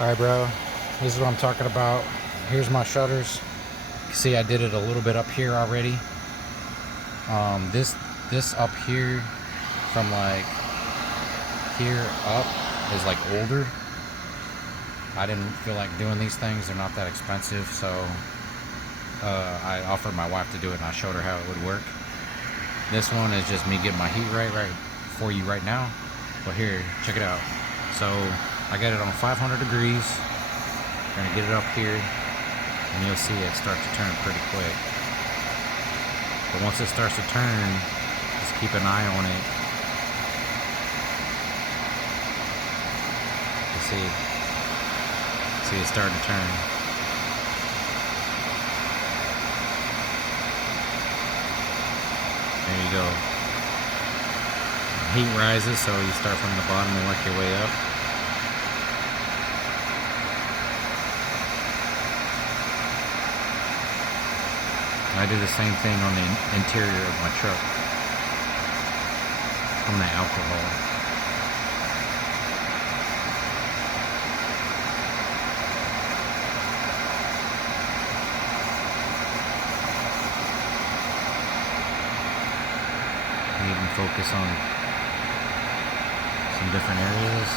Alright, bro, this is what I'm talking about. Here's my shutters. You can see I did it a little bit up here already. This up here, from like here up, is like older. I didn't feel like doing these things. They're not that expensive, so I offered my wife to do it, and I showed her how it would work. This one is just me getting my heat right for you right now. But here, check it out. So I got it on 500 degrees. I'm gonna get it up here, and you'll see it start to turn pretty quick. But once it starts to turn, just keep an eye on it. You see it starting to turn. There you go. Heat rises, so you start from the bottom and work your way up. I do the same thing on the interior of my truck from the alcohol. You can focus on some different areas.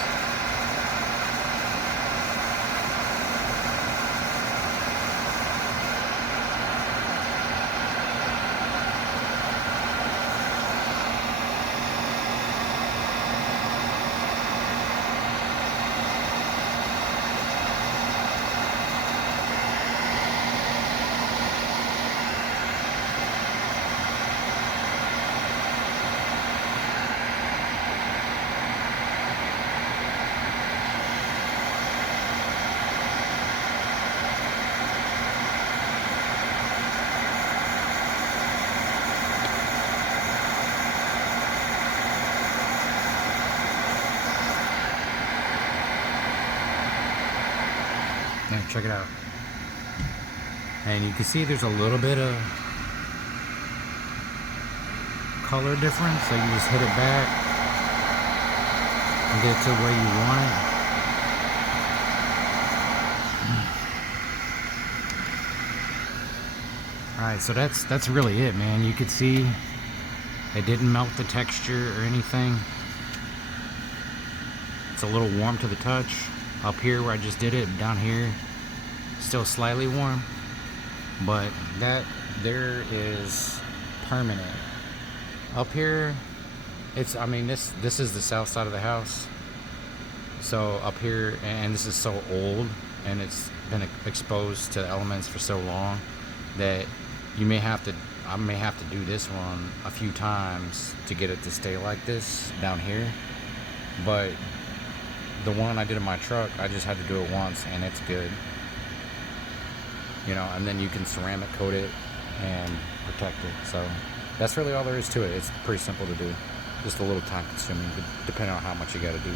There, check it out. And you can see there's a little bit of color difference, so you just hit it back and get it to where you want it. Alright, so that's really it, man. You could see it didn't melt the texture or anything. It's a little warm to the touch. Up here where I just did it, down here, still slightly warm. But that there is permanent. Up here, it's, I mean, this is the south side of the house. So up here, and this is so old, and it's been exposed to elements for so long that I may have to do this one a few times to get it to stay like this down here. But the one I did in my truck, I just had to do it once, and it's good. You know, and then you can ceramic coat it and protect it. So that's really all there is to it. It's pretty simple to do. Just a little time consuming, depending on how much you got to do.